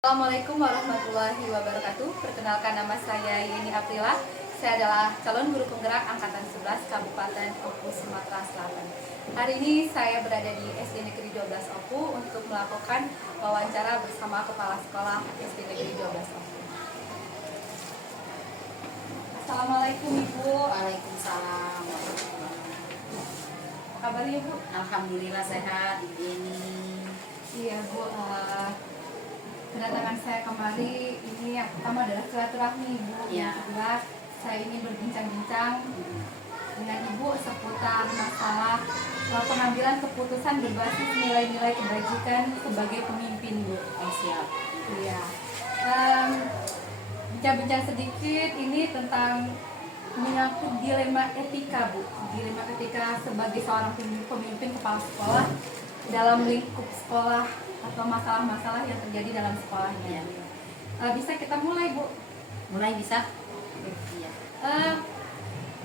Assalamualaikum warahmatullahi wabarakatuh. Perkenalkan, nama saya Yeni Aprila. Saya adalah calon guru penggerak angkatan 11 Kabupaten Oku, Sumatera Selatan. Hari ini saya berada di SD Negeri 12 Oku untuk melakukan wawancara bersama Kepala Sekolah SD Negeri 12 Oku. Assalamualaikum Ibu. Waalaikumsalam. Apa kabarnya Bu? Alhamdulillah sehat ini. Iya Bu, kedatangan saya kemari ini yang pertama adalah silaturahmi Ibu. Ya. Yang kedua, saya ingin berbincang-bincang dengan Ibu seputar masalah pengambilan keputusan berbasis nilai-nilai kebajikan sebagai pemimpin Bu. Oh siap. Iya. Bincang-bincang sedikit ini tentang menyangkut dilema etika Bu. Dilema etika sebagai seorang pemimpin kepala sekolah dalam lingkup sekolah atau masalah-masalah yang terjadi dalam sekolahnya. Bisa kita mulai Bu? Mulai bisa? Iya.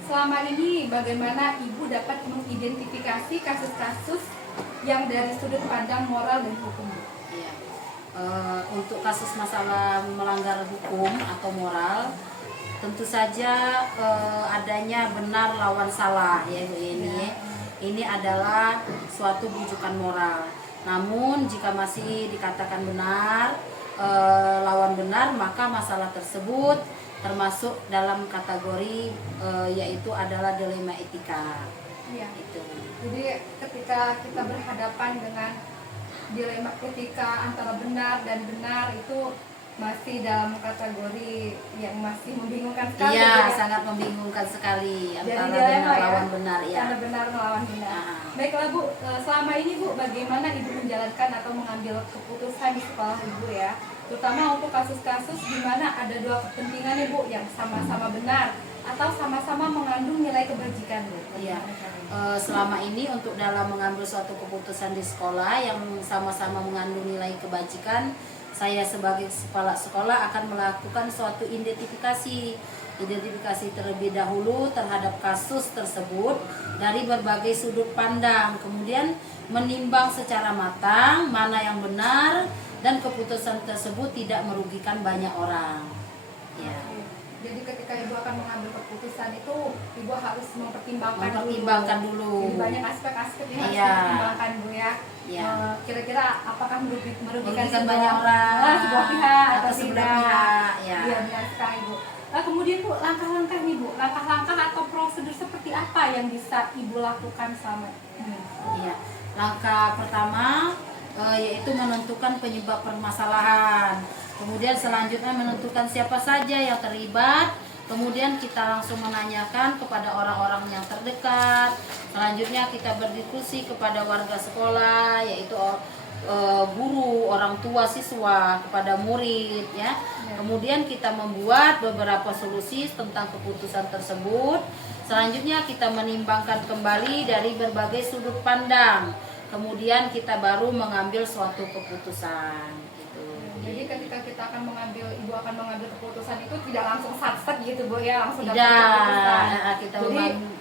Selama ini bagaimana Ibu dapat mengidentifikasi kasus-kasus yang dari sudut pandang moral dan hukum Bu? Iya. Untuk kasus masalah melanggar hukum atau moral, tentu saja adanya benar lawan salah ya Bu ini. Ini adalah suatu rujukan moral. Namun jika masih dikatakan benar, lawan benar, maka masalah tersebut termasuk dalam kategori yaitu adalah dilema etika. Iya. Itu. Jadi ketika kita berhadapan dengan dilema etika antara benar dan benar, itu masih dalam kategori yang masih membingungkan sekali. Iya, ya. sangat membingungkan sekali antara dilema benar ya, lawan benar ya. antara benar melawan benar. Nah. Baiklah Bu, selama ini Bu, bagaimana Ibu menjalankan atau mengambil keputusan di sekolah Ibu ya, terutama untuk kasus-kasus di mana ada dua kepentingan ya Bu, yang sama-sama benar atau sama-sama mengandung nilai kebajikan Bu. Iya. Selama ini untuk dalam mengambil suatu keputusan di sekolah yang sama-sama mengandung nilai kebajikan, saya sebagai kepala sekolah akan melakukan suatu identifikasi terlebih dahulu terhadap kasus tersebut dari berbagai sudut pandang, kemudian menimbang secara matang mana yang benar dan keputusan tersebut tidak merugikan banyak orang. Ya. Jadi ketika Ibu akan mengambil keputusan itu, Ibu harus mempertimbangkan dulu. Jadi banyak aspek-aspek yang harus dipertimbangkan Bu ya. Kira-kira apakah merugikan banyak orang, sebuah pihak atau sebelah tidak? pihak. Ya. Iya benar sekali Bu. Kemudian Bu, langkah-langkah nih Bu, langkah-langkah atau prosedur seperti apa yang bisa Ibu lakukan selama ini? Iya. Langkah pertama yaitu menentukan penyebab permasalahan. Kemudian selanjutnya menentukan siapa saja yang terlibat. Kemudian kita langsung menanyakan kepada orang-orang yang terdekat. Selanjutnya kita berdiskusi kepada warga sekolah, yaitu guru, orang tua siswa, kepada murid ya. Kemudian kita membuat beberapa solusi tentang keputusan tersebut. Selanjutnya kita menimbangkan kembali dari berbagai sudut pandang. Kemudian kita baru mengambil suatu keputusan. Jadi ketika kita akan Ibu akan mengambil keputusan itu tidak langsung sat-sat gitu Bu ya, langsung dapat keputusan. Kita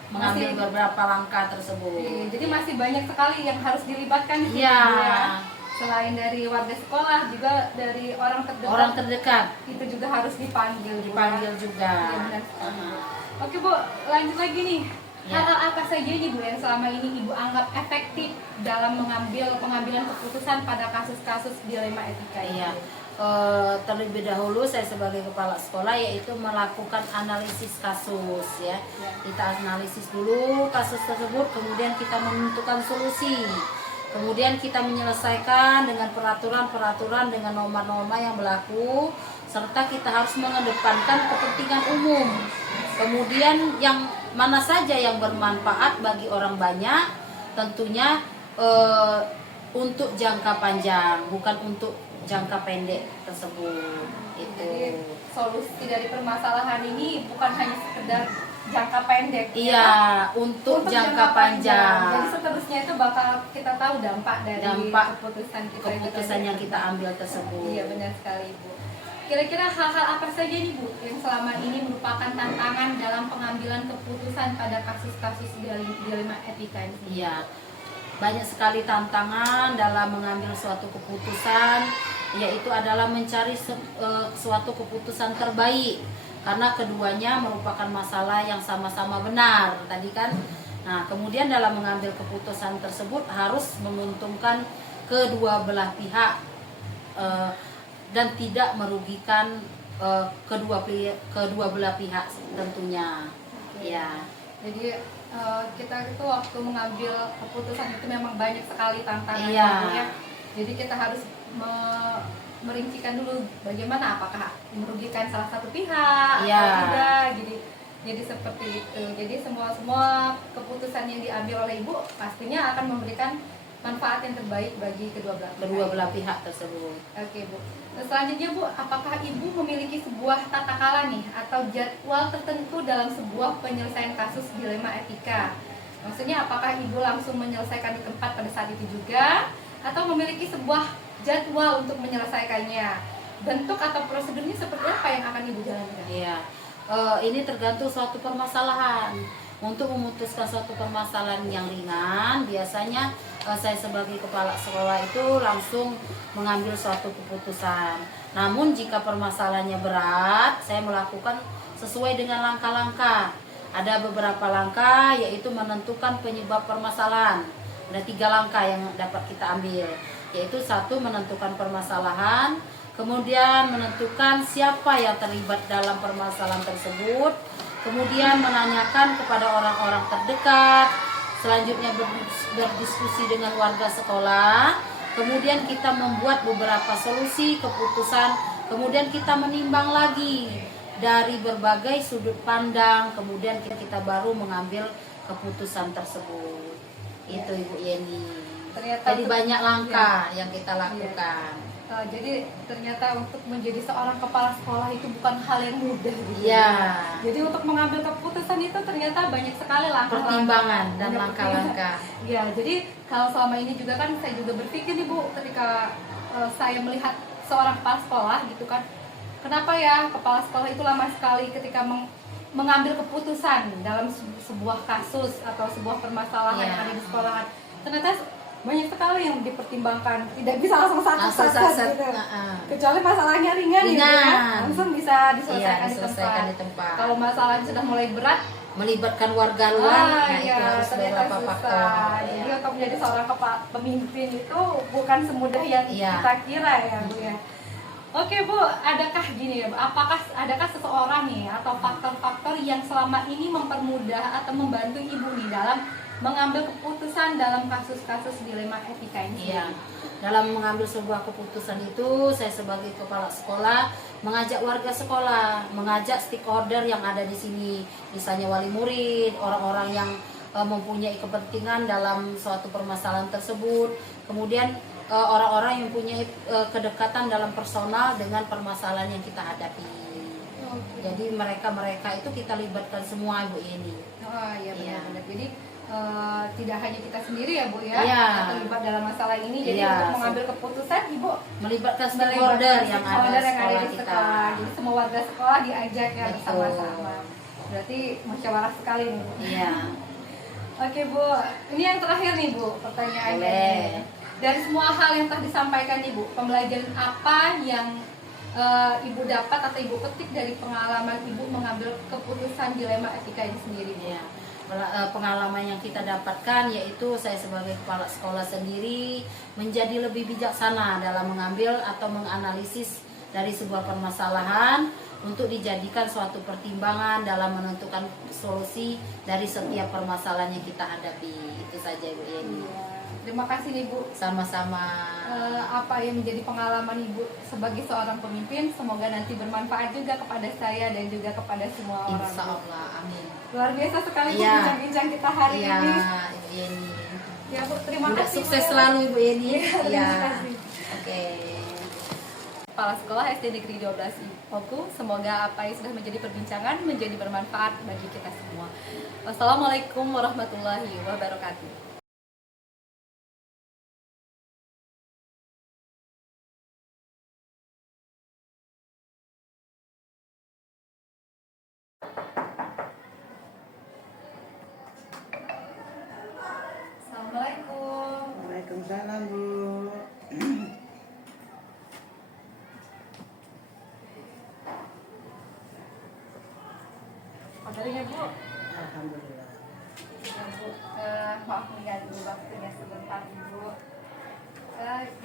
mengambil beberapa langkah tersebut. Jadi masih banyak sekali yang harus dilibatkan di situ Bu ya. Selain dari warga sekolah, juga dari orang terdekat. Itu juga harus dipanggil juga. Iya benar sekali. Oke Bu, lanjut lagi nih. Hal-hal apa saja nih Bu yang selama ini Ibu anggap efektif dalam pengambilan keputusan pada kasus-kasus dilema etika ini? Iya. Terlebih dahulu saya sebagai kepala sekolah yaitu melakukan analisis kasus ya. Kita analisis dulu kasus tersebut, kemudian kita menentukan solusi. Kemudian kita menyelesaikan dengan peraturan-peraturan dengan norma-norma yang berlaku, serta kita harus mengedepankan kepentingan umum. Kemudian yang mana saja yang bermanfaat bagi orang banyak, tentunya untuk jangka panjang, bukan untuk jangka pendek tersebut. Itu. Jadi solusi dari permasalahan ini bukan hanya sekedar jangka pendek. Iya, ya? untuk jangka panjang. Jadi seterusnya itu bakal kita tahu dampak dari keputusan yang kita ambil tersebut. Iya benar sekali Bu. Kira-kira hal-hal apa saja nih Bu yang selama ini merupakan tantangan dalam pengambilan keputusan pada kasus-kasus dilema etika ini? Iya, banyak sekali tantangan dalam mengambil suatu keputusan yaitu adalah mencari suatu keputusan terbaik, karena keduanya merupakan masalah yang sama-sama benar tadi kan. Nah, kemudian dalam mengambil keputusan tersebut harus menguntungkan kedua belah pihak dan tidak merugikan kedua belah pihak tentunya. Ya. Jadi kita itu waktu mengambil keputusan itu memang banyak sekali tantangannya. Iya. Jadi kita harus merincikan dulu bagaimana, apakah merugikan salah satu pihak atau tidak. Jadi seperti itu. Jadi semua keputusan yang diambil oleh ibu pastinya akan memberikan manfaat yang terbaik bagi kedua belah pihak tersebut. Oke Bu. Selanjutnya Bu, apakah ibu memiliki sebuah tata kala nih atau jadwal tertentu dalam sebuah penyelesaian kasus dilema etika? Maksudnya apakah ibu langsung menyelesaikan di tempat pada saat itu juga, atau memiliki sebuah jadwal untuk menyelesaikannya? Bentuk atau prosedurnya seperti apa yang akan ibu jalankan? Iya. Ini tergantung suatu permasalahan. Untuk memutuskan suatu permasalahan yang ringan, biasanya saya sebagai kepala sekolah itu langsung mengambil suatu keputusan. Namun jika permasalahannya berat, saya melakukan sesuai dengan langkah-langkah. Ada beberapa langkah, yaitu menentukan penyebab permasalahan. Ada 3 langkah yang dapat kita ambil, yaitu 1, menentukan permasalahan, kemudian menentukan siapa yang terlibat dalam permasalahan tersebut, kemudian menanyakan kepada orang-orang terdekat, selanjutnya berdiskusi dengan warga sekolah, kemudian kita membuat beberapa solusi keputusan, kemudian kita menimbang lagi dari berbagai sudut pandang, kemudian kita baru mengambil keputusan tersebut. Itu Ibu Yeni. Jadi banyak langkah yang kita lakukan. Jadi ternyata untuk menjadi seorang kepala sekolah itu bukan hal yang mudah gitu. Iya. Jadi untuk mengambil keputusan itu ternyata banyak sekali langkah pertimbangan dan langkah-langkah. Iya, jadi kalau selama ini juga kan saya juga berpikir nih Bu, ketika saya melihat seorang kepala sekolah gitu kan, kenapa ya kepala sekolah itu lama sekali ketika mengambil keputusan dalam sebuah kasus atau sebuah permasalahan yang ada di sekolahan. Ternyata banyak sekali yang dipertimbangkan, tidak bisa langsung satu gitu. Kecuali masalahnya ringan gitu kan, langsung bisa diselesaikan di tempat. Kalau masalahnya sudah mulai berat, melibatkan warga luar, itu harus beberapa faktor. Jadi untuk menjadi seorang pemimpin itu bukan semudah yang kita kira ya Bu ya. Oke Bu, adakah gini ya Bu, adakah seseorang nih atau faktor-faktor yang selama ini mempermudah atau membantu ibu nih dalam mengambil keputusan dalam kasus-kasus dilema etika ini? Iya. Dalam mengambil sebuah keputusan itu, saya sebagai kepala sekolah mengajak warga sekolah, mengajak stakeholder yang ada di sini, misalnya wali murid, orang-orang yang mempunyai kepentingan dalam suatu permasalahan tersebut, kemudian orang-orang yang punya kedekatan dalam personal dengan permasalahan yang kita hadapi. Jadi mereka itu kita libatkan semua Bu ini. Oh iya benar-benar. Jadi tidak hanya kita sendiri ya Bu ya, terlibat dalam masalah ini. Jadi untuk mengambil keputusan Ibu melibatkan stakeholder yang ada di sekolah. Jadi semua warga sekolah diajak ya bersama-sama. Berarti musyawarah sekali nih Bu. Iya. Oke Bu, ini yang terakhir nih Bu, pertanyaannya. Dari semua hal yang telah disampaikan nih Bu, pembelajaran apa yang Ibu dapat atau Ibu petik dari pengalaman Ibu mengambil keputusan dilema etika ini sendiri? Ya, pengalaman yang kita dapatkan yaitu saya sebagai kepala sekolah sendiri menjadi lebih bijaksana dalam mengambil atau menganalisis dari sebuah permasalahan untuk dijadikan suatu pertimbangan dalam menentukan solusi dari setiap permasalahan yang kita hadapi. Itu saja Ibu Yeni. Terima kasih nih Bu. Sama-sama. Apa yang menjadi pengalaman Ibu sebagai seorang pemimpin, semoga nanti bermanfaat juga kepada saya dan juga kepada semua orang. Insya Allah, amin. Luar biasa sekali bincang-bincang kita hari ini. Ibu Yeni. Ya Bu, terima kasih. Sukses selalu Ibu Yeni. Terima kasih. Oke. Kepala Sekolah SD Negeri 12 Ipoku, semoga apa yang sudah menjadi perbincangan menjadi bermanfaat bagi kita semua. Wassalamualaikum warahmatullahi wabarakatuh. Assalamualaikum. Waalaikumsalam Bu.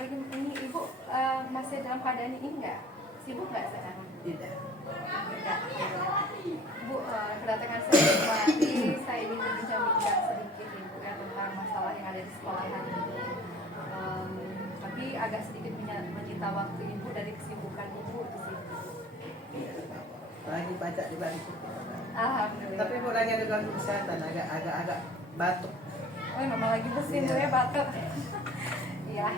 ini ibu masih dalam keadaan ini nggak? Sibuk nggak sekarang? Tidak. Tidak. Bu, kedatangan saya kemari, saya ingin berbincang-bincang sedikit ibu ya tentang masalah yang ada di sekolahan ibu. Tapi agak sedikit menyita waktu ibu dari kesibukan ibu itu sih. Lagi baca di balik. Alhamdulillah. Tapi kurangnya ada ganggu kesehatan, agak batuk. Oh, memang lagi bersin bu ya batuk. Iya,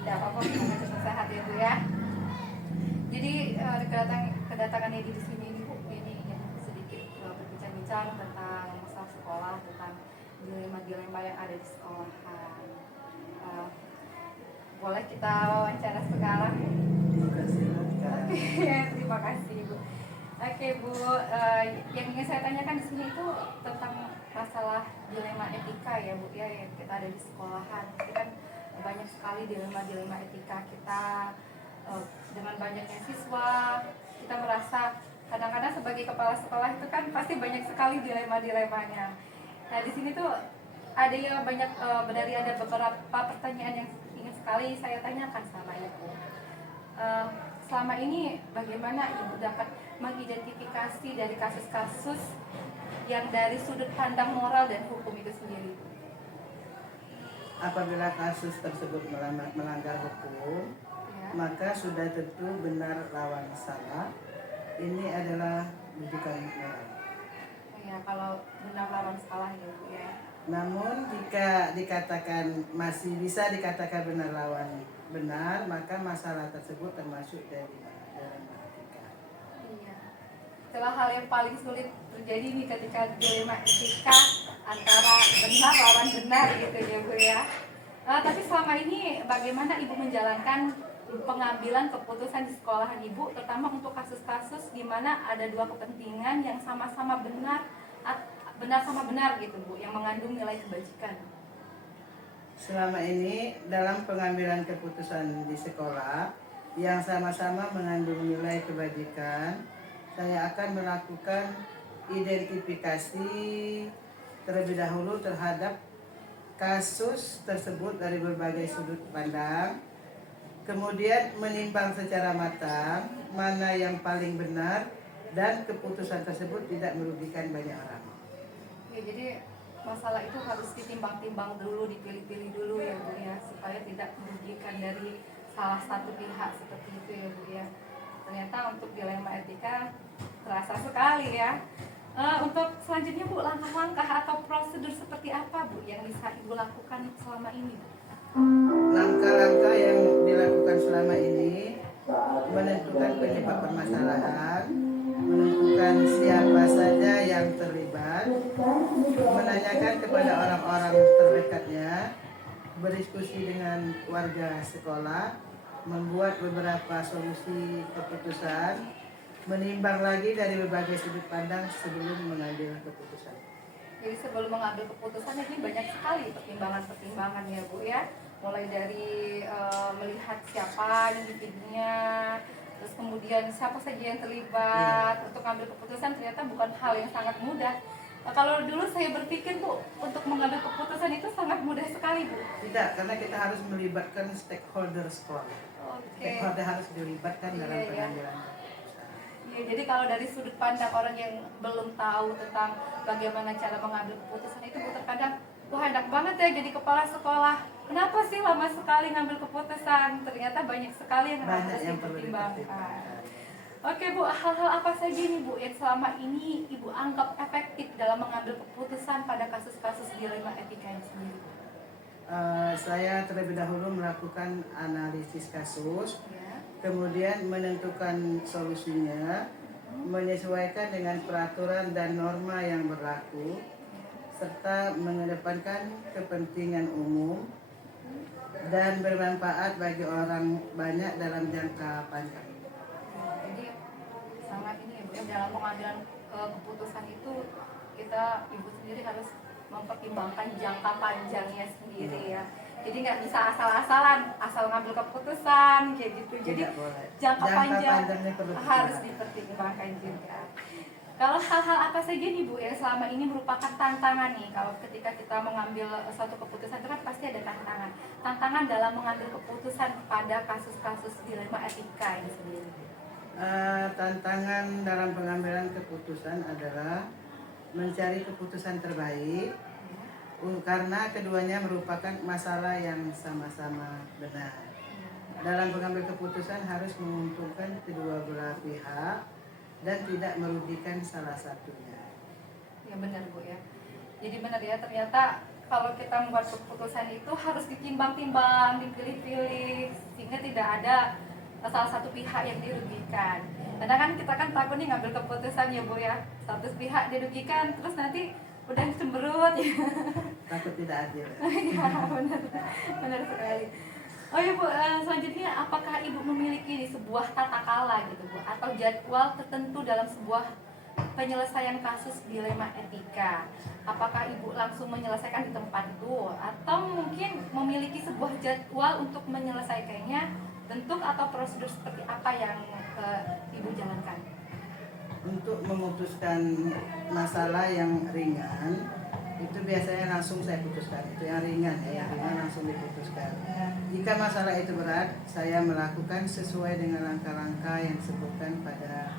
tidak apa-apa, semoga cepat sehat ya bu ya. Jadi kedatangannya di sini ini bu, ini ingin sedikit berbincang-bincang tentang masalah sekolah, tentang dilema-dilema yang ada di sekolahan. Boleh kita wawancara sekarang? Terima kasih. Oke, terima kasih bu. Oke bu, yang ingin saya tanyakan di sini itu tentang masalah dilema etika ya bu ya, yang kita ada di sekolahan. Itu kan banyak sekali dilema-dilema etika kita dengan banyaknya siswa. Kita merasa kadang-kadang sebagai kepala sekolah itu kan pasti banyak sekali dilema-dilemanya. Nah di sini tuh ada yang banyak ada beberapa pertanyaan yang ingin sekali saya tanyakan sama ibu. Selama ini bagaimana ibu dapat mengidentifikasi dari kasus-kasus yang dari sudut pandang moral dan hukum itu sendiri? Apabila kasus tersebut melanggar hukum, Ya. maka sudah tentu benar lawan salah. Ini adalah rujukan moral. Ya, kalau benar lawan salah ya bu ya. Namun jika dikatakan masih bisa dikatakan benar lawan benar, maka masalah tersebut termasuk dari dilema etika. Iya. Itulah hal yang paling sulit terjadi nih ketika dilema etika antara benar lawan benar gitu ya bu ya. Tapi selama ini bagaimana ibu menjalankan pengambilan keputusan di sekolahan ibu, terutama untuk kasus-kasus di mana ada dua kepentingan yang sama-sama benar sama benar gitu bu, yang mengandung nilai kebajikan? Selama ini dalam pengambilan keputusan di sekolah yang sama-sama mengandung nilai kebajikan, saya akan melakukan identifikasi terlebih dahulu terhadap kasus tersebut dari berbagai sudut pandang, kemudian menimbang secara matang mana yang paling benar dan keputusan tersebut tidak merugikan banyak orang. Ya, jadi masalah itu harus ditimbang-timbang dulu, dipilih-pilih dulu ya bu ya, supaya tidak merugikan dari salah satu pihak seperti itu ya bu ya. Ternyata untuk dilema etika terasa sekali ya. Untuk selanjutnya bu, langkah-langkah atau prosedur seperti apa bu yang bisa ibu lakukan selama ini bu? Langkah-langkah yang dilakukan selama ini menentukan penyebab permasalahan, menentukan siapa saja yang terlibat, menanyakan kepada orang-orang terdekatnya, berdiskusi dengan warga sekolah, membuat beberapa solusi keputusan, menimbang lagi dari berbagai sudut pandang sebelum mengambil keputusan. Jadi sebelum mengambil keputusan ini banyak sekali pertimbangan-pertimbangan ya bu ya, mulai dari melihat siapa individunya, terus kemudian siapa saja yang terlibat. Untuk mengambil keputusan ternyata bukan hal yang sangat mudah. Kalau dulu saya berpikir bu, untuk mengambil keputusan itu sangat mudah sekali bu. Tidak, karena kita harus melibatkan stakeholder sekolah. Stakeholder harus dilibatkan dalam pengambilan keputusan. Ya, jadi kalau dari sudut pandang orang yang belum tahu tentang bagaimana cara mengambil keputusan itu bu, terkadang wah enak banget ya jadi kepala sekolah. Kenapa sih lama sekali ngambil keputusan? Ternyata banyak sekali yang harus dipertimbangkan. Oke bu, hal-hal apa saja nih bu yang selama ini ibu anggap efektif dalam mengambil keputusan pada kasus-kasus dilema etika ini sendiri? Saya terlebih dahulu melakukan analisis kasus, Ya. kemudian menentukan solusinya, menyesuaikan dengan peraturan dan norma yang berlaku, serta mengedepankan kepentingan umum dan bermanfaat bagi orang banyak dalam jangka panjang. Jadi sangat ini ya bu, dalam pengambilan keputusan itu kita ibu sendiri harus mempertimbangkan jangka panjangnya sendiri ya. Jadi nggak bisa asal-asalan, asal ngambil keputusan kayak gitu. Jadi Tidak boleh. jangka panjang panjangnya perlu harus dipertimbangkan juga. Kalau hal-hal apa saja nih Bu yang selama ini merupakan tantangan nih kalau ketika kita mengambil suatu keputusan itu kan pasti ada tantangan. Tantangan dalam mengambil keputusan pada kasus-kasus dilema etika ini sendiri. Tantangan dalam pengambilan keputusan adalah mencari keputusan terbaik karena keduanya merupakan masalah yang sama-sama benar. Dalam mengambil keputusan harus menguntungkan kedua belah pihak dan tidak merugikan salah satunya. Ya benar Bu ya. Jadi benar ya, ternyata kalau kita membuat keputusan itu harus ditimbang-timbang, dipilih-pilih sehingga tidak ada salah satu pihak yang dirugikan. Karena kan kita kan takut nih ngambil keputusan ya Bu ya, satu pihak dirugikan terus nanti udah cemberut ya. Takut tidak adil. Ya benar sekali. Oh ya Bu, selanjutnya apakah Ibu memiliki sebuah tata kala gitu Bu atau jadwal tertentu dalam sebuah penyelesaian kasus dilema etika? Apakah Ibu langsung menyelesaikan di tempat itu atau mungkin memiliki sebuah jadwal untuk menyelesaikannya, bentuk atau prosedur seperti apa yang Ibu jalankan? Untuk memutuskan masalah yang ringan itu biasanya langsung saya putuskan, itu yang ringan ya, yang ringan langsung diputuskan. Jika masalah itu berat, saya melakukan sesuai dengan langkah-langkah yang disebutkan pada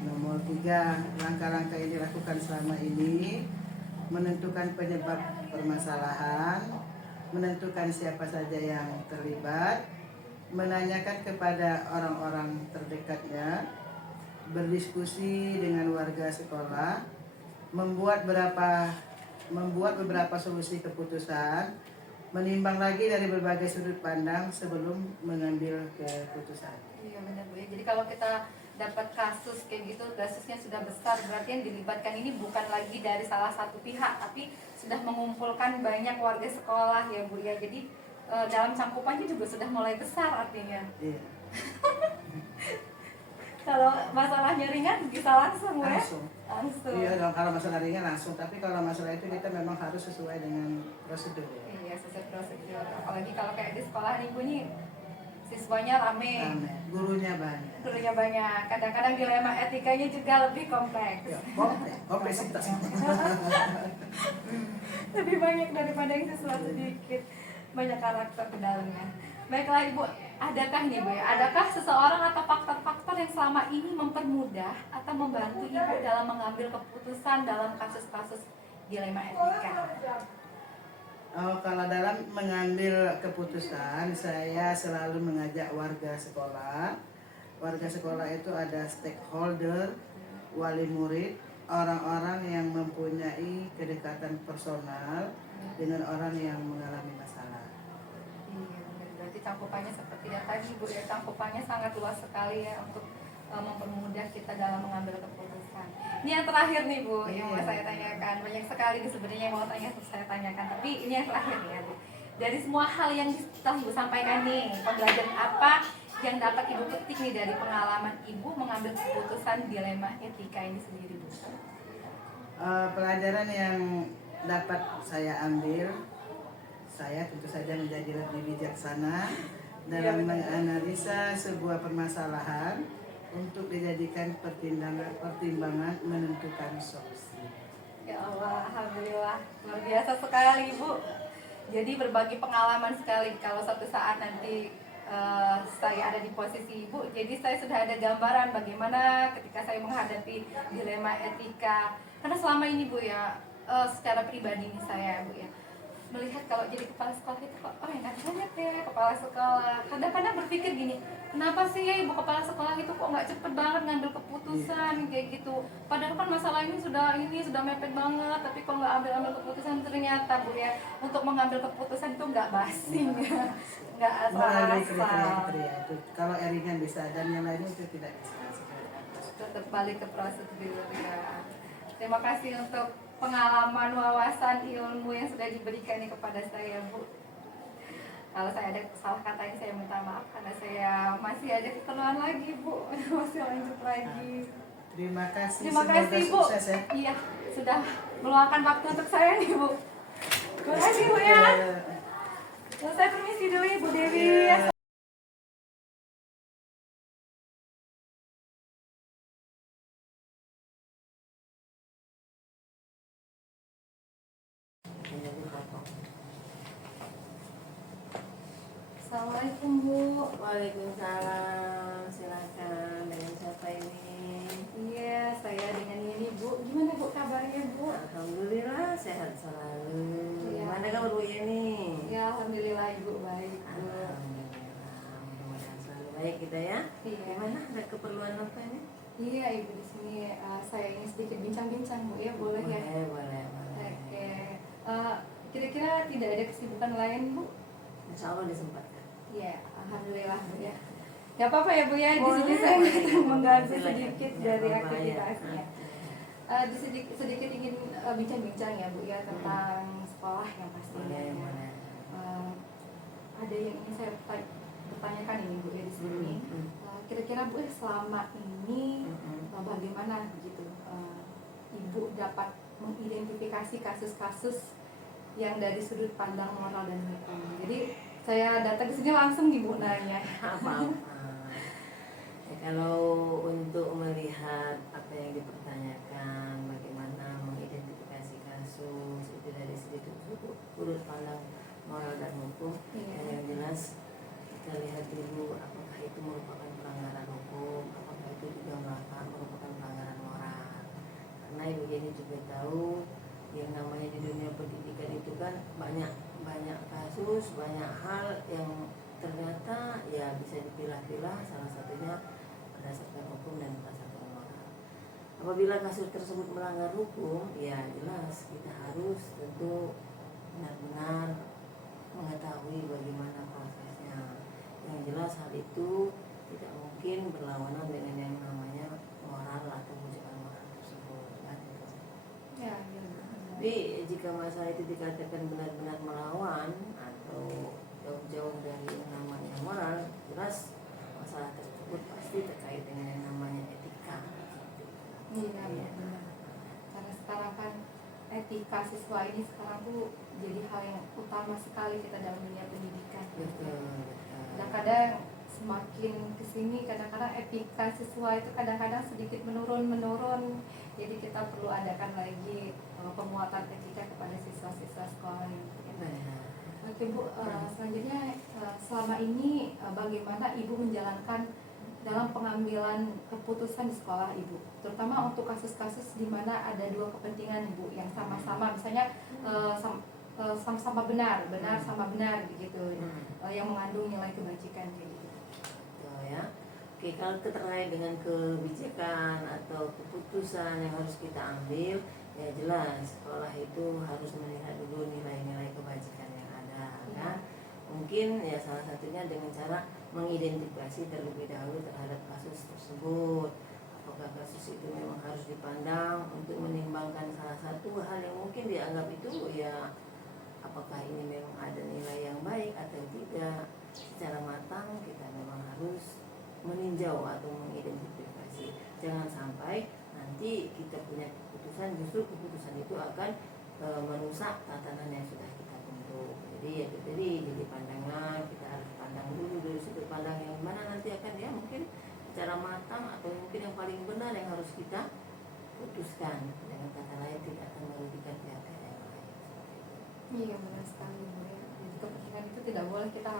nomor 3. Langkah-langkah yang dilakukan selama ini menentukan penyebab permasalahan, menentukan siapa saja yang terlibat, menanyakan kepada orang-orang terdekatnya, berdiskusi dengan warga sekolah, membuat beberapa solusi keputusan, menimbang lagi dari berbagai sudut pandang sebelum mengambil keputusan. Iya benar Bu ya. Jadi kalau kita dapat kasus kayak gitu, kasusnya sudah besar, berarti yang dilibatkan ini bukan lagi dari salah satu pihak, tapi sudah mengumpulkan banyak warga sekolah ya Bu ya. Jadi dalam cangkupannya juga sudah mulai besar artinya. Iya. Kalau masalahnya ringan bisa langsung ya? Langsung. Iya dong, kalau masalah ringan langsung, tapi kalau masalah itu kita memang harus sesuai dengan prosedur. Iya, sesuai prosedur. Apalagi kalau kayak di sekolah Ibu nih siswanya rame. Gurunya banyak. Gurunya banyak. Kadang-kadang dilema etikanya juga lebih kompleks. Ya, kompleksitas. Lebih banyak daripada yang siswa sedikit. Banyak karakter ke dalamnya. Baiklah Ibu, adakah nih Bu ya, adakah seseorang atau faktor-faktor yang selama ini mempermudah atau membantu Ibu dalam mengambil keputusan dalam kasus-kasus dilema etika? Kalau dalam mengambil keputusan, saya selalu mengajak warga sekolah. Warga sekolah itu ada stakeholder, wali murid, orang-orang yang mempunyai kedekatan personal dengan orang yang mengalami masalah. Berarti cangkupannya seperti yang tadi Bu ya, cangkupannya sangat luas sekali ya untuk mempermudah kita dalam mengambil keputusan. Ini yang terakhir nih Bu, yang mau saya tanyakan. Banyak sekali nih sebenarnya yang mau saya tanyakan, tapi ini yang terakhir ya Bu. Dari semua hal yang telah Ibu sampaikan nih, pembelajaran apa yang dapat Ibu petik nih dari pengalaman Ibu mengambil keputusan dilema etika ini sendiri Bu? Pelajaran yang dapat saya ambil, saya tentu saja menjadi lebih bijaksana dalam menganalisa sebuah permasalahan untuk dijadikan pertimbangan menentukan solusi. Ya Allah, alhamdulillah, luar biasa sekali Bu. Jadi berbagi pengalaman sekali. Kalau suatu saat nanti saya ada di posisi Ibu, jadi saya sudah ada gambaran bagaimana ketika saya menghadapi dilema etika. Karena selama ini Bu ya, secara pribadi nih saya Bu ya, melihat kalau jadi kepala sekolah itu kok enak banget ya kepala sekolah. Kadang-kadang berpikir gini, kenapa sih ya Ibu kepala sekolah itu kok nggak cepet banget ngambil keputusan kayak gitu. Padahal kan masalah ini sudah mepet banget, tapi kok nggak ambil keputusan. Ternyata Bu ya, untuk mengambil keputusan itu nggak basing ya, nggak asal-asal. Kalau eringan bisa dan yang lainnya itu tidak bisa. Tetap balik ke prosedur ya. Terima kasih untuk pengalaman, wawasan, ilmu yang sudah diberikan kepada saya Bu. Kalau saya ada salah kata yang saya minta maaf karena saya masih ada keperluan lagi Bu. Masih lanjut lagi. Terima kasih. Terima kasih Bu. Sukses, ya. Iya, sudah meluangkan waktu untuk saya nih Bu. Terima kasih Bu ya. Saya permisi dulu ya Bu Dewi. Assalamualaikum Bu. Waalaikumsalam, silakan. Dengan siapa ini? Iya, saya dengan ini Bu. Gimana Bu kabarnya Bu? Alhamdulillah sehat selalu. Iya. Mana kabar Bu Yeni? Ya Alhamdulillah Ibu baik Bu. Alhamdulillah, mudah-mudahan selalu baik kita ya. Iya. Gimana, ada keperluan apa ini? Iya Ibu di sini saya ingin sedikit bincang-bincang Bu ya, boleh ya? Boleh. Oke. Kira-kira tidak ada kesibukan lain Bu? Insya Allah disempatkan. Iya, alhamdulillah Bu ya. Gak apa-apa ya Bu ya, di Boleh. sini saya mengganggu Silakan. sedikit Ya, dari apa-apa, aktivitasnya. ya. Sedikit ingin bincang-bincang ya Bu ya tentang sekolah yang pastinya. Boleh. Ada yang ingin saya bertanyakan ini Bu ya di sini. Kira-kira Bu selama ini bagaimana begitu Ibu dapat mengidentifikasi kasus-kasus yang dari sudut pandang moral dan hukum. Jadi saya datang ke sini langsung Ibu nanya. Apa-apa. Ya, kalau untuk melihat apa yang dipertanyakan, bagaimana mengidentifikasi kasus itu dari sudut pandang moral dan hukum, Iya. yang jelas kita lihat dulu apakah itu merupakan pelanggaran hukum, apakah itu juga merupakan pelanggaran moral. Karena Ibu Yeni juga tahu yang namanya di dunia pendidikan itu kan banyak kasus, banyak hal yang ternyata ya bisa dipilah-pilah, salah satunya berdasarkan hukum dan berdasarkan moral. Apabila kasus tersebut melanggar hukum, ya jelas kita harus tentu benar-benar mengetahui bagaimana prosesnya. Yang jelas hal itu tidak mungkin berlawanan dengan yang namanya moral atau wujud moral tersebut. Ya. Tapi jika masalah itu dikatakan benar-benar melawan atau jauh-jauh dari yang namanya moral, jelas masalah tersebut pasti terkait dengan yang namanya etika. Iya benar. Karena sekarang kan etika siswa ini sekarang tuh jadi hal yang utama sekali kita dalam dunia pendidikan. Betul. Kadang-kadang semakin kesini kadang-kadang etika siswa itu kadang-kadang sedikit menurun. Jadi kita perlu adakan lagi penguatan etika kepada siswa-siswa sekolah ini. Oke Bu, selanjutnya selama ini bagaimana Ibu menjalankan dalam pengambilan keputusan di sekolah Ibu, terutama untuk kasus-kasus di mana ada dua kepentingan Ibu yang sama-sama, misalnya sama-sama benar sama benar begitu, yang mengandung nilai kebajikan kayak gitu. Ya. Oke, kalau terkait dengan kebijakan atau keputusan yang harus kita ambil, ya jelas sekolah itu harus melihat dulu nilai-nilai kebajikan yang ada, kan? Mungkin ya salah satunya dengan cara mengidentifikasi terlebih dahulu terhadap kasus tersebut. Apakah kasus itu memang harus dipandang untuk menimbangkan salah satu hal yang mungkin dianggap itu ya apakah ini memang ada nilai yang baik atau tidak. Secara matang kita memang harus meninjau atau mengidentifikasi. Jangan sampai nanti kita punya keputusan, justru keputusan itu akan merusak tatanan yang sudah kita bentuk. Jadi ya itu tadi, jadi pandangan kita harus pandang dulu dari sudut pandang yang mana nanti akan ya mungkin secara matang atau mungkin yang paling benar yang harus kita putuskan. Dengan kata lain tidak akan merugikan pihak yang lain. Iya benar sekali Bu. Jadi kepentingan itu tidak boleh kita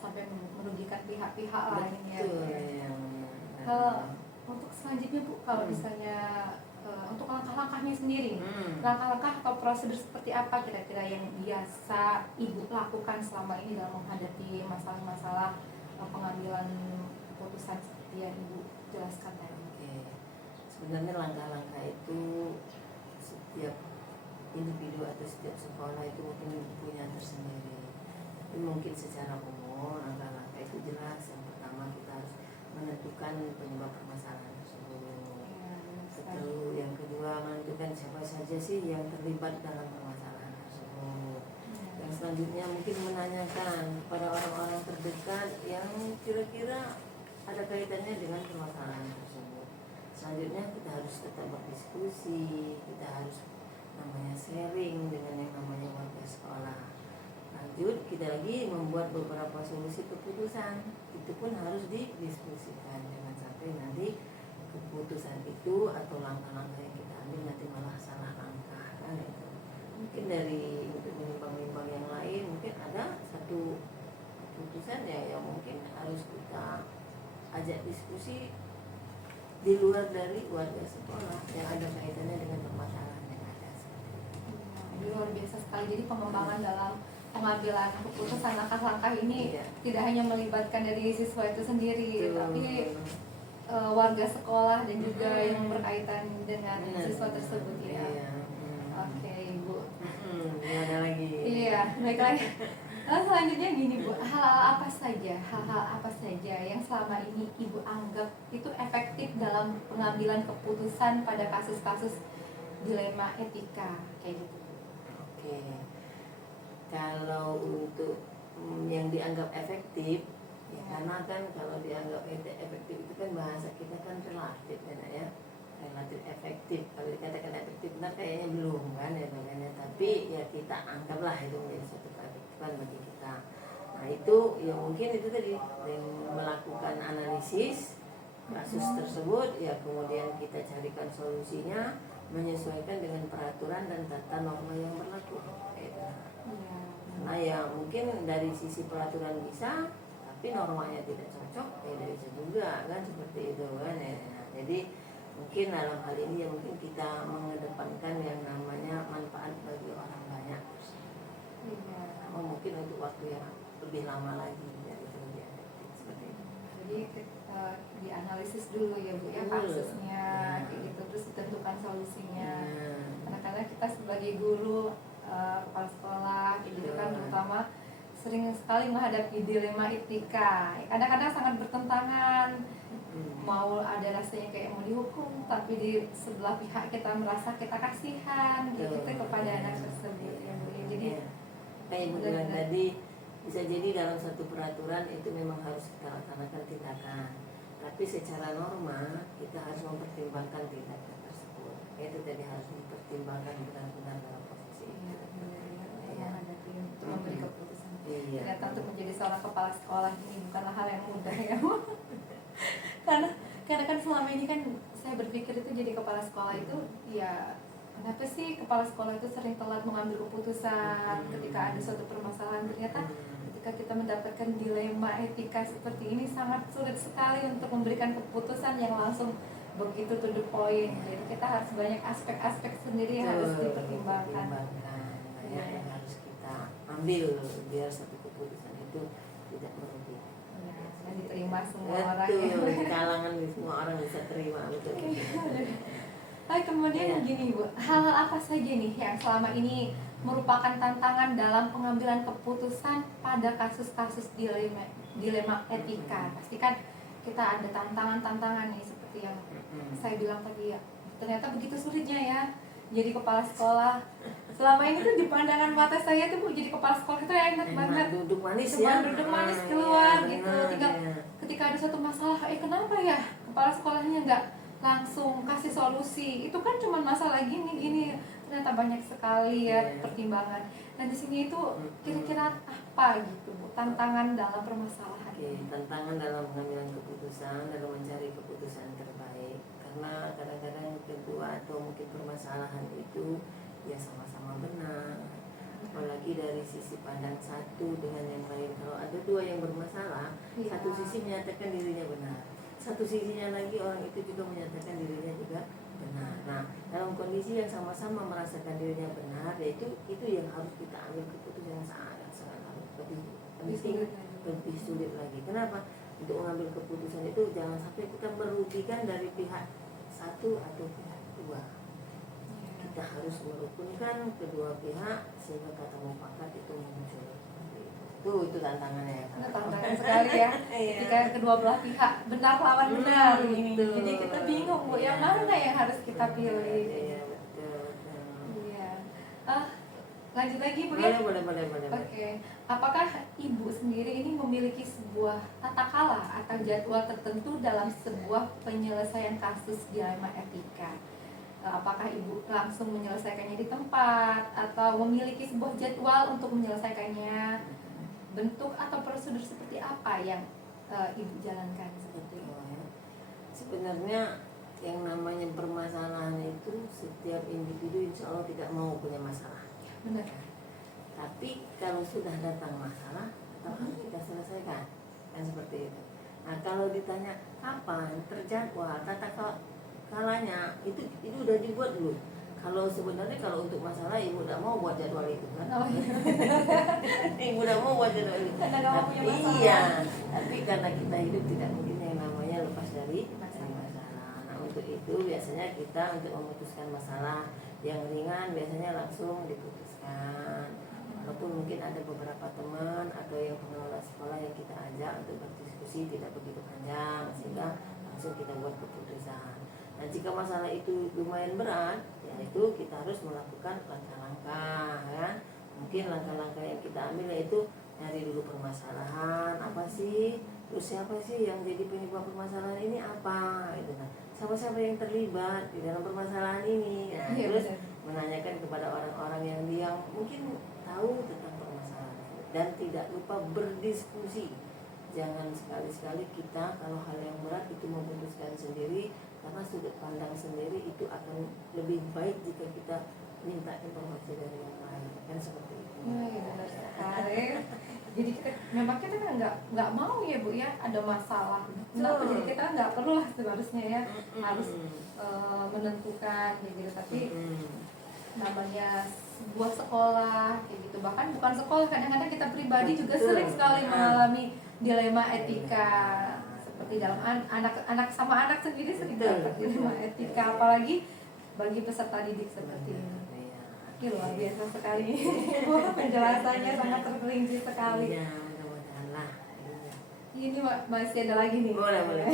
sampai merugikan pihak-pihak lain ya. Betul. Untuk selanjutnya Bu, kalau misalnya untuk langkah-langkahnya sendiri, langkah-langkah atau prosedur seperti apa kira-kira yang biasa Ibu lakukan selama ini dalam menghadapi masalah-masalah pengambilan keputusan seperti yang Ibu jelaskan tadi? Oke. Sebenarnya langkah-langkah itu setiap individu atau setiap sekolah itu mungkin punya tersendiri. Tapi mungkin secara umum langkah-langkah itu jelas. Yang pertama kita harus menentukan penyebab permasalahan tersebut. Lalu yang kedua menentukan siapa saja sih yang terlibat dalam permasalahan tersebut. Yang selanjutnya mungkin menanyakan pada orang-orang terdekat yang kira-kira ada kaitannya dengan permasalahan tersebut. Selanjutnya kita harus tetap berdiskusi, kita harus namanya sharing dengan yang namanya warga sekolah. Lanjut kita lagi membuat beberapa solusi keputusan, itu pun harus didiskusikan, jangan sampai nanti keputusan itu atau langkah-langkah yang kita ambil nanti malah salah langkah, kan itu. Mungkin dari untuk menimbang-nimbang yang lain mungkin ada satu keputusan ya mungkin harus kita ajak diskusi di luar dari warga sekolah yang ada kaitannya dengan permasalahan yang ada. Ini luar biasa sekali. Jadi pengembangan dalam pengambilan keputusan langkah-langkah ini Iya. tidak hanya melibatkan dari siswa itu sendiri, Betul. tapi warga sekolah dan juga yang berkaitan dengan Benar. siswa tersebut ya. Iya. Oke, Ibu. Ada lagi. Iya, baik lagi. Lalu selanjutnya gini Bu, hal-hal apa saja yang selama ini Ibu anggap itu efektif dalam pengambilan keputusan pada kasus-kasus dilema etika kayak gitu? Oke. Kalau untuk yang dianggap efektif, ya karena kan kalau dianggap efektif itu kan bahasa kita kan relatif ya, relatif efektif. Kalau dikatakan efektif benar kayaknya belum kan ya namanya, tapi ya kita anggaplah itu menjadi suatu keefektifan bagi kita. Nah itu ya mungkin itu tadi melakukan analisis kasus tersebut, ya kemudian kita carikan solusinya menyesuaikan dengan peraturan dan tata norma yang berlaku. Gitu. Nah ya mungkin dari sisi peraturan bisa, tapi normanya tidak cocok, ya dari situ juga kan seperti itu kan ya. Nah, jadi mungkin dalam hal ini ya mungkin kita mengedepankan yang namanya manfaat bagi orang banyak. Nah, mungkin untuk waktu yang lebih lama lagi ya itu lebih efektif seperti itu. Jadi dianalisis dulu ya Bu ya kasusnya kayak gitu, terus ditentukan solusinya. Karena kita sebagai guru, kepala sekolah kayak gitu kan terutama sering sekali menghadapi dilema etika. Kadang-kadang sangat bertentangan. Mau ada rasanya kayak mau dihukum, tapi di sebelah pihak kita merasa kita kasihan gitu kepada anak tersebut ya Bu. Jadi kayak Ibu bilang tadi, bisa jadi dalam satu peraturan itu memang harus kita laksanakan tindakan, tapi secara norma kita harus mempertimbangkan tindakan tersebut. Itu tadi harus dipertimbangkan benar-benar dalam posisi itu. Menghadapi untuk memberi keputusan. Iya. Ternyata untuk menjadi seorang kepala sekolah ini bukanlah hal yang mudah ya Bu. karena kan selama ini kan saya berpikir itu jadi kepala sekolah itu ya kenapa sih kepala sekolah itu sering telat mengambil keputusan ketika ada suatu permasalahan. Ternyata ketika kita mendapatkan dilema etika seperti ini sangat sulit sekali untuk memberikan keputusan yang langsung begitu to the point. Jadi kita harus banyak aspek-aspek sendiri yang harus dipertimbangkan. Yang harus kita ambil biar satu keputusan itu tidak merugikan. Dan diterima semua orang ya. Betul, di kalangan semua orang bisa terima betul. Kemudian gini Bu, hal-hal apa saja nih yang selama ini merupakan tantangan dalam pengambilan keputusan pada kasus-kasus dilema etika? Pastikan kita ada tantangan-tantangan nih seperti yang saya bilang tadi ya. Ternyata begitu sulitnya ya jadi kepala sekolah. Selama ini tuh di pandangan mata saya tuh Bu, jadi kepala sekolah itu enak banget. Duduk manis Cuma ya. duduk manis keluar Iya, gitu. benar, Tinggal ya. ketika ada suatu masalah, kenapa ya kepala sekolahnya nggak langsung kasih solusi? Itu kan cuma masalah gini. Ternyata banyak sekali ya pertimbangan. Dan di sini itu kira-kira apa gitu Bu, tantangan dalam permasalahan? Oke, tantangan dalam pengambilan keputusan, dalam mencari keputusan terbaik. Karena kadang-kadang kedua atau mungkin permasalahan itu ya sama-sama benar. Apalagi dari sisi pandang satu dengan yang lain. Kalau ada dua yang bermasalah, satu sisi menyatakan dirinya benar, satu sisinya lagi orang itu juga menyatakan dirinya juga benar. Nah, dalam kondisi yang sama-sama merasakan dirinya benar, yaitu itu yang harus kita ambil keputusan yang sangat harus lebih sulit lagi. Kenapa? Untuk mengambil keputusan itu jangan sampai kita merugikan dari pihak satu atau pihak dua. Kita harus merukunkan kedua pihak sehingga kata mufakat itu muncul. Itu tantangannya. Itu tantangan sekali ya. Ketika kedua belah pihak benar lawan benar ini. Jadi kita bingung Bu, yang mana yang harus kita pilih. Iya, betul. Iya. Lanjut lagi Bu ya. Boleh. Oke. Apakah Ibu sendiri ini memiliki sebuah tata kala atau jadwal tertentu dalam sebuah penyelesaian kasus dilema etika? Apakah Ibu langsung menyelesaikannya di tempat atau memiliki sebuah jadwal untuk menyelesaikannya? Bentuk atau prosedur seperti apa yang Ibu jalankan seperti itu? Sebenarnya yang namanya permasalahan itu setiap individu insya Allah tidak mau punya masalah. Benar. Tapi kalau sudah datang masalah, atau harus kita selesaikan, kan seperti itu. Nah kalau ditanya kapan terjadwal tata kalanya, itu udah dibuat dulu. Kalau sebenarnya kalau untuk masalah ibu tidak mau buat jadwal itu kan. Oh, iya. Ibu tidak mau buat jadwal itu. Karena nggak mau punya masalah. Iya, tapi karena kita hidup tidak mungkin yang namanya lepas dari masalah. Nah untuk itu biasanya kita untuk memutuskan masalah yang ringan biasanya langsung diputuskan. Walaupun mungkin ada beberapa teman atau yang pengelola sekolah yang kita ajak untuk berdiskusi tidak begitu panjang sehingga langsung kita buat keputusan. Nah jika masalah itu lumayan berat, yaitu kita harus melakukan langkah-langkah ya. Mungkin langkah-langkah yang kita ambil yaitu nyari dulu permasalahan apa sih, terus siapa sih yang jadi penyebab permasalahan ini apa, itu kan. Siapa yang terlibat di dalam permasalahan ini. Nah, Iya, terus benar. menanyakan kepada orang-orang yang mungkin tahu tentang permasalahan dan tidak lupa berdiskusi. Jangan sekali-sekali kita kalau hal yang berat itu memutuskan sendiri, karena sudut pandang sendiri itu akan lebih baik jika kita minta informasi dari yang lain, kan seperti itu. Iya, benar sekali. Jadi memang kita kan nggak mau ya Bu ya ada masalah. Kenapa? Jadi kita nggak perlu lah seharusnya ya harus menentukan kayak gitu. Tapi namanya sebuah sekolah kayak gitu, bahkan bukan sekolah, kadang-kadang kita pribadi juga sering sekali mengalami dilema etika seperti dalam anak sama anak sendiri sering dapat dilema etika, apalagi bagi peserta didik seperti ini. Luar biasa sekali. Penjelasannya sangat terperinci sekali. Iya, mudah-mudahan lah. Ini masih ada lagi nih. Boleh.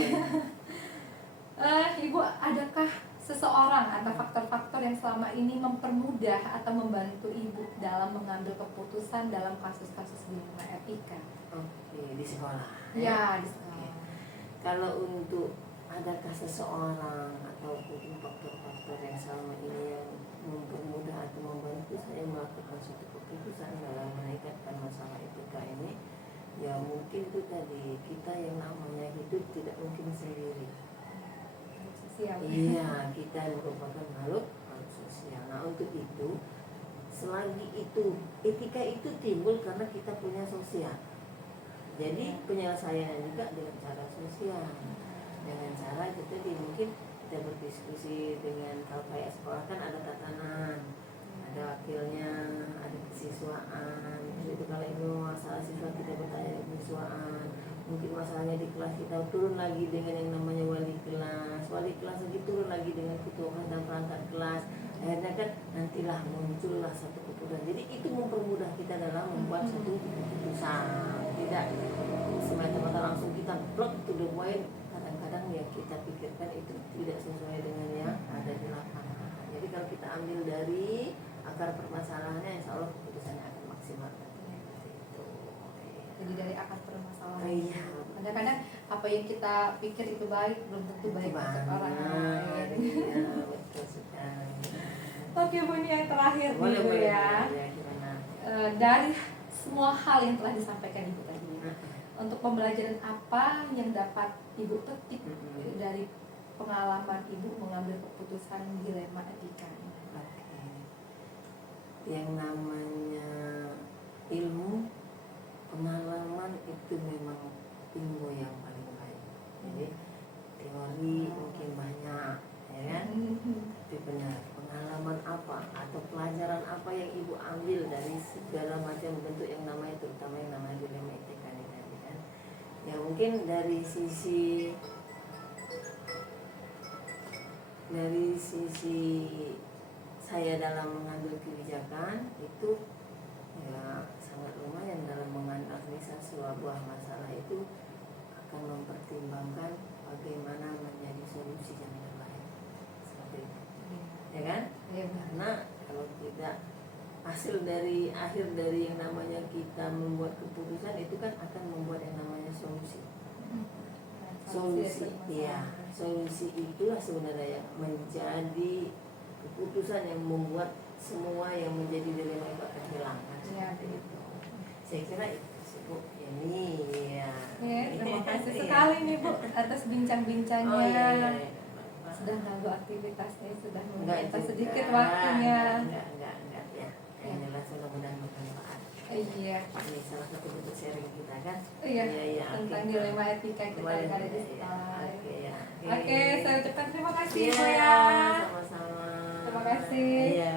Ibu, adakah seseorang atau faktor-faktor yang selama ini mempermudah atau membantu ibu dalam mengambil keputusan dalam kasus-kasus dilema etika? Oke, di sekolah. Ya, di sekolah. Kalau untuk adakah seseorang ataupun faktor-faktor yang selama ini yang mempermudah atau membantu saya melakukan suatu keputusan dalam meningkatkan masalah etika ini, ya mungkin itu tadi, kita yang namanya hidup tidak mungkin sendiri. Sosial. Iya, kita merupakan makhluk sosial. Nah untuk itu, selagi itu etika itu timbul karena kita punya sosial. Jadi penyelesaiannya juga dengan cara sosial, dengan cara kita mungkin kita berdiskusi dengan, kalau kayak sekolah kan ada tatanan, ada wakilnya, ada kesiswaan. Itu kalau itu masalah siswa kita bertanya dengan kesiswaan. Mungkin masalahnya di kelas kita turun lagi dengan yang namanya wali kelas lagi turun lagi dengan ketua kelas dan perangkat kelas. Akhirnya kan nantilah muncullah satu keputusan. Jadi itu mempermudah kita dalam membuat satu keputusan. Tidak semata-mata langsung kita plug to the point. Kadang-kadang yang kita pikirkan itu tidak sesuai dengan yang ada di lapangan. Jadi kalau kita ambil dari akar permasalahannya, insya Allah keputusannya akan maksimal. Jadi dari akar permasalahan. Iya. Kadang-kadang apa yang kita pikir itu baik belum tentu baik untuk orang lain. Iya, betul sekali. Oke Bu, ini yang terakhir nih Bu ya. Gimana? Dari semua hal yang telah disampaikan Ibu tadi, untuk pembelajaran apa yang dapat Ibu petik dari pengalaman Ibu mengambil keputusan dilema etika ini? Oke. Yang namanya ilmu, pengalaman itu memang ilmu yang paling baik. Jadi teori mungkin banyak, ya kan? Tapi benar, pengalaman apa atau pelajaran apa yang ibu ambil dari segala macam bentuk yang namanya, terutama yang namanya dilema etika ini tadi kan? Ya mungkin dari sisi saya dalam mengambil kebijakan itu ya sangat lumayan dalam menganalisa sebuah masalah itu, akan mempertimbangkan bagaimana menjadi solusi yang terbaik seperti itu, ya kan? Karena kalau tidak akhir dari yang namanya kita membuat keputusan itu kan akan membuat yang namanya solusi. Solusi itulah sebenarnya yang menjadi keputusan yang membuat semua yang menjadi dilema itu akan hilang. Itu. Saya kira itu sih Bu. Ini ya. Terima kasih sekali nih Bu atas bincang-bincangnya. Iya. Sudah mengganggu aktivitasnya, sudah Enggak meminta juga. sedikit waktunya. Enggak ya. Yang jelas mudah-mudahan bermanfaat. Iya. Ini salah satu bentuk sharing kita kan. Iya, Iya, tentang oke. dilema etika kita Boleh, ada di boleh, sekolah. ya. Oke ya. Oke, saya ucapkan terima kasih Iya, Bu ya. sama-sama. Terima kasih. Iya.